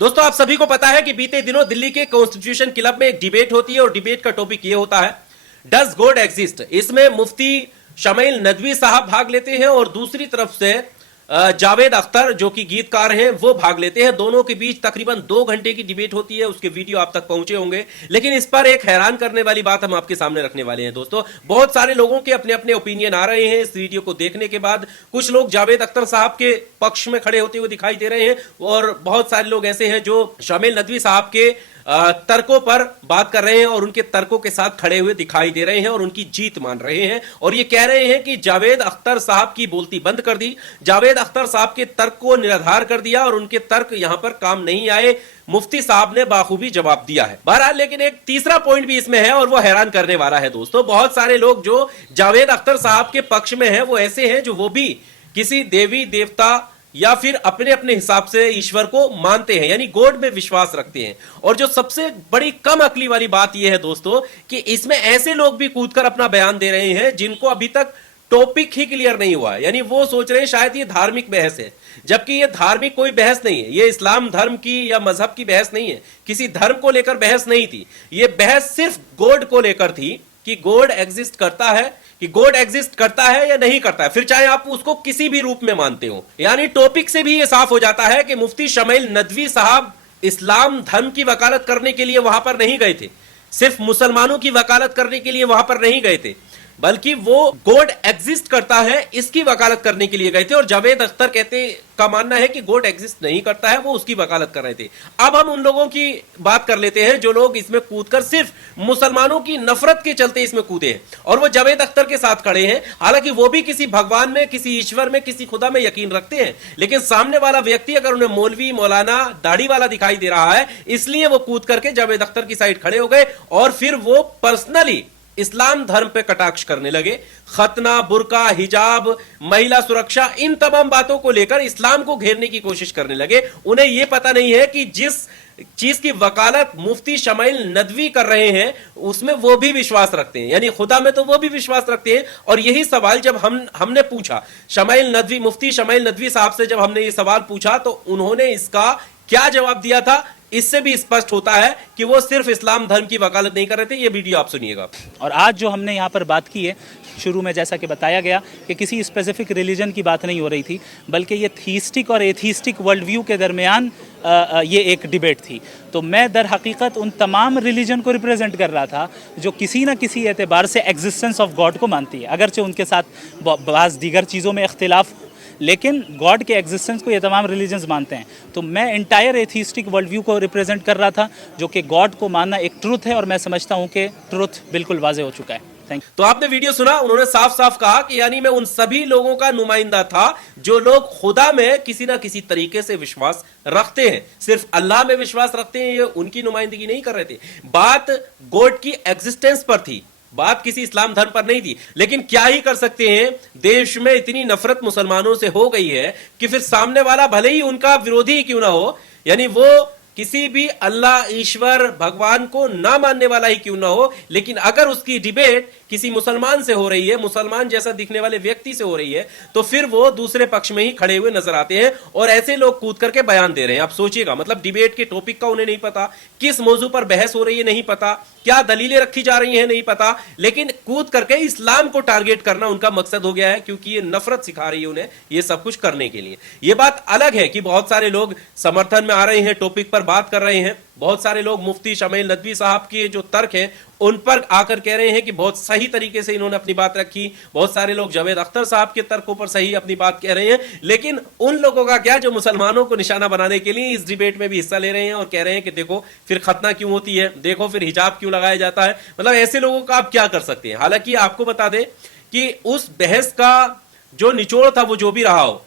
दोस्तों, आप सभी को पता है कि बीते दिनों दिल्ली के कॉन्स्टिट्यूशन क्लब में एक डिबेट होती है और डिबेट का टॉपिक ये होता है, डज गॉड एग्जिस्ट। इसमें मुफ्ती शमील नदवी साहब भाग लेते हैं और दूसरी तरफ से जावेद अख्तर जो कि गीतकार हैं वो भाग लेते हैं। दोनों के बीच तकरीबन 2 घंटे की डिबेट होती है। उसके वीडियो आप तक पहुंचे होंगे, लेकिन इस पर एक हैरान करने वाली बात हम आपके सामने रखने वाले हैं। दोस्तों, बहुत सारे लोगों के अपने अपने ओपिनियन आ रहे हैं इस वीडियो को देखने के बाद। कुछ लोग जावेद अख्तर साहब के पक्ष में खड़े होते हुए दिखाई दे रहे हैं और बहुत सारे लोग ऐसे हैं जो शमील नदवी साहब के तर्कों पर बात कर रहे हैं और उनके तर्कों के साथ खड़े हुए दिखाई दे रहे हैं और उनकी जीत मान रहे हैं और ये कह रहे हैं कि जावेद अख्तर साहब की बोलती बंद कर दी, जावेद अख्तर साहब के तर्क को निराधार कर दिया और उनके तर्क यहां पर काम नहीं आए। मुफ्ती साहब ने बाखूबी जवाब दिया है। बहरहाल, लेकिन एक तीसरा पॉइंट भी इसमें है और वो हैरान करने वाला है। दोस्तों, बहुत सारे लोग जो जावेद अख्तर साहब के पक्ष में हैं वो ऐसे हैं जो वो भी किसी देवी देवता या फिर अपने अपने हिसाब से ईश्वर को मानते हैं, यानी गॉड में विश्वास रखते हैं। और जो सबसे बड़ी कम अकली वाली बात यह है दोस्तों कि इसमें ऐसे लोग भी कूदकर अपना बयान दे रहे हैं जिनको अभी तक टॉपिक ही क्लियर नहीं हुआ है, यानी वो सोच रहे हैं शायद ये धार्मिक बहस है, जबकि ये धार्मिक कोई बहस नहीं है। ये इस्लाम धर्म की या मजहब की बहस नहीं है, किसी धर्म को लेकर बहस नहीं थी। ये बहस सिर्फ गॉड को लेकर थी कि गॉड एग्जिस्ट करता है, कि गॉड एग्जिस्ट करता है या नहीं करता है, फिर चाहे आप उसको किसी भी रूप में मानते हो। यानी टॉपिक से भी यह साफ हो जाता है कि मुफ्ती शमील नदवी साहब इस्लाम धर्म की वकालत करने के लिए वहां पर नहीं गए थे, सिर्फ मुसलमानों की वकालत करने के लिए वहां पर नहीं गए थे, बल्कि वो गॉड एग्जिस्ट करता है इसकी वकालत करने के लिए गए थे। और जावेद अख्तर का मानना है कि गॉड एग्जिस्ट नहीं करता है, वो उसकी वकालत कर रहे थे। अब हम उन लोगों की बात कर लेते हैं जो लोग इसमें कूदकर सिर्फ मुसलमानों की नफरत के चलते इसमें कूदे हैं और वो जावेद अख्तर के साथ खड़े हैं। हालांकि वो भी किसी भगवान में, किसी ईश्वर में, किसी खुदा में यकीन रखते हैं, लेकिन सामने वाला व्यक्ति अगर उन्हें मौलवी, मौलाना, दाढ़ी वाला दिखाई दे रहा है, इसलिए वो कूद करके जावेद अख्तर की साइड खड़े हो गए और फिर वो पर्सनली इस्लाम धर्म पे कटाक्ष करने लगे। खतना, बुर्का, हिजाब, महिला सुरक्षा, इन तमाम बातों को लेकर इस्लाम को घेरने की कोशिश करने लगे। उन्हें यह पता नहीं है कि जिस चीज की वकालत मुफ्ती शमील नदवी कर रहे हैं उसमें वो भी विश्वास रखते हैं, यानी खुदा में तो वो भी विश्वास रखते हैं। और यही सवाल जब हमने पूछा मुफ्ती शमील नदवी साहब से, जब हमने ये सवाल पूछा तो उन्होंने इसका क्या जवाब दिया था, इससे भी स्पष्ट होता है कि वो सिर्फ इस्लाम धर्म की वकालत नहीं कर रहे थे। ये वीडियो आप सुनिएगा। और आज जो हमने यहाँ पर बात की है, शुरू में जैसा कि बताया गया कि किसी स्पेसिफिक रिलीजन की बात नहीं हो रही थी, बल्कि ये थीस्टिक और एथीस्टिक वर्ल्ड व्यू के दरमियान ये एक डिबेट थी। तो मैं दर हकीकत उन तमाम रिलीजन को रिप्रेजेंट कर रहा था जो किसी न किसी एतबार से एग्जिस्टेंस ऑफ गॉड को मानती है, अगरचे उनके साथ बाज़ दीगर चीज़ों में इख्तिलाफ, लेकिन गॉड के एग्जिस्टेंस को ये तमाम रिलीजन्स मानते हैं। तो मैं इंटायर एथीस्टिक वर्ल्ड व्यू को रिप्रेजेंट कर रहा था, जो कि गॉड को मानना एक ट्रुथ है और मैं समझता हूँ कि ट्रुथ बिल्कुल वाजे हो चुका है। तो आपने वीडियो सुना, उन्होंने साफ साफ कहा कि यानी मैं उन सभी लोगों का नुमाइंदा था जो लोग खुदा में किसी ना किसी तरीके से विश्वास रखते हैं, सिर्फ अल्लाह में विश्वास रखते हैं, ये उनकी नुमाइंदगी नहीं कर रहे थे। बात गॉड की एग्जिस्टेंस पर थी, बात किसी इस्लाम धर्म पर नहीं थी। लेकिन क्या ही कर सकते हैं, देश में इतनी नफरत मुसलमानों से हो गई है कि फिर सामने वाला भले ही उनका विरोधी क्यों ना हो, यानी वो किसी भी अल्लाह, ईश्वर, भगवान को ना मानने वाला ही क्यों ना हो, लेकिन अगर उसकी डिबेट किसी मुसलमान से हो रही है, मुसलमान जैसा दिखने वाले व्यक्ति से हो रही है, तो फिर वो दूसरे पक्ष में ही खड़े हुए नजर आते हैं और ऐसे लोग कूद करके बयान दे रहे हैं। आप सोचिएगा, मतलब डिबेट के टॉपिक का उन्हें नहीं पता, किस मौजू पर बहस हो रही है नहीं पता, क्या दलीलें रखी जा रही हैं नहीं पता, लेकिन कूद करके इस्लाम को टारगेट करना उनका मकसद हो गया है, क्योंकि ये नफरत सिखा रही है उन्हें ये सब कुछ करने के लिए। ये बात अलग है कि बहुत सारे लोग समर्थन में आ रहे हैं, टॉपिक पर बात कर रहे हैं, बहुत सारे लोग मुफ्ती शमील नदवी साहब के जो तर्क हैं उन पर आकर कह रहे हैं कि बहुत सही तरीके से इन्होंने अपनी बात रखी। बहुत सारे लोग जावेद अख्तर साहब के तर्कों पर सही अपनी बात कह रहे हैं, लेकिन उन लोगों का क्या जो मुसलमानों को निशाना बनाने के लिए इस डिबेट में भी हिस्सा ले रहे हैं और कह रहे हैं कि देखो फिर खतना क्यों होती है, देखो फिर हिजाब क्यों लगाया जाता है। मतलब ऐसे लोगों का आप क्या कर सकते हैं। हालांकि आपको बता दें कि उस बहस का जो निचोड़ था वो जो भी रहा हो,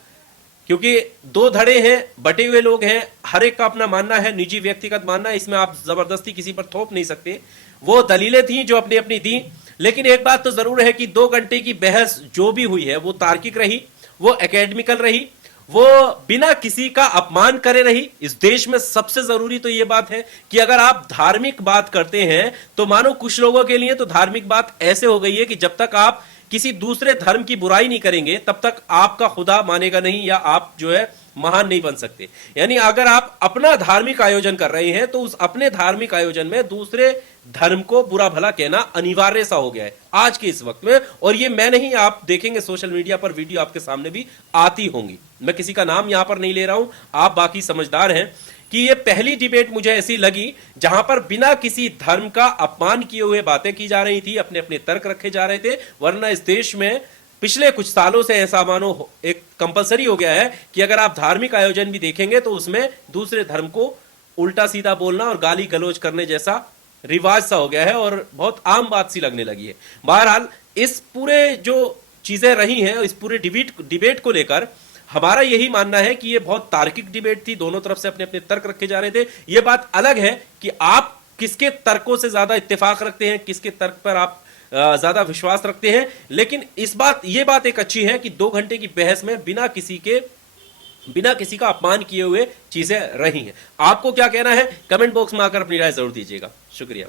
क्योंकि 2 धड़े हैं, बटे हुए लोग हैं, हर एक का अपना मानना है, निजी व्यक्तिगत मानना है, इसमें आप जबरदस्ती किसी पर थोप नहीं सकते। वो दलीलें थी जो अपनी अपनी थी, लेकिन एक बात तो जरूर है कि 2 घंटे की बहस जो भी हुई है वो तार्किक रही, वो एकेडमिकल रही, वो बिना किसी का अपमान करे रही। इस देश में सबसे जरूरी तो ये बात है कि अगर आप धार्मिक बात करते हैं तो मानो कुछ लोगों के लिए तो धार्मिक बात ऐसे हो गई है कि जब तक आप किसी दूसरे धर्म की बुराई नहीं करेंगे तब तक आपका खुदा मानेगा नहीं, या आप जो है महान नहीं बन सकते। यानी अगर आप अपना धार्मिक आयोजन कर रहे हैं तो उस अपने धार्मिक आयोजन में दूसरे धर्म को बुरा भला कहना अनिवार्य सा हो गया है आज के इस वक्त में। और ये मैं नहीं, आप देखेंगे सोशल मीडिया पर वीडियो आपके सामने भी आती होंगी, मैं किसी का नाम यहां पर नहीं ले रहा हूं, आप बाकी समझदार हैं, कि ये पहली डिबेट मुझे ऐसी लगी जहां पर बिना किसी धर्म का अपमान किए हुए बातें की जा रही थी, अपने अपने तर्क रखे जा रहे थे। वरना इस देश में पिछले कुछ सालों से ऐसा मानो एक कंपलसरी हो गया है कि अगर आप धार्मिक आयोजन भी देखेंगे तो उसमें दूसरे धर्म को उल्टा सीधा बोलना और गाली गलौज करने जैसा रिवाज सा हो गया है और बहुत आम बात सी लगने लगी है। बहरहाल इस पूरे जो चीजें रही हैं, इस पूरे डिबेट को लेकर हमारा यही मानना है कि ये बहुत तार्किक डिबेट थी, दोनों तरफ से अपने अपने तर्क रखे जा रहे थे। ये बात अलग है कि आप किसके तर्कों से ज्यादा इत्तेफाक रखते हैं, किसके तर्क पर आप ज्यादा विश्वास रखते हैं। लेकिन ये बात एक अच्छी है कि 2 घंटे की बहस में बिना किसी का अपमान किए हुए चीजें रही हैं। आपको क्या कहना है कमेंट बॉक्स में आकर अपनी राय जरूर दीजिएगा। शुक्रिया।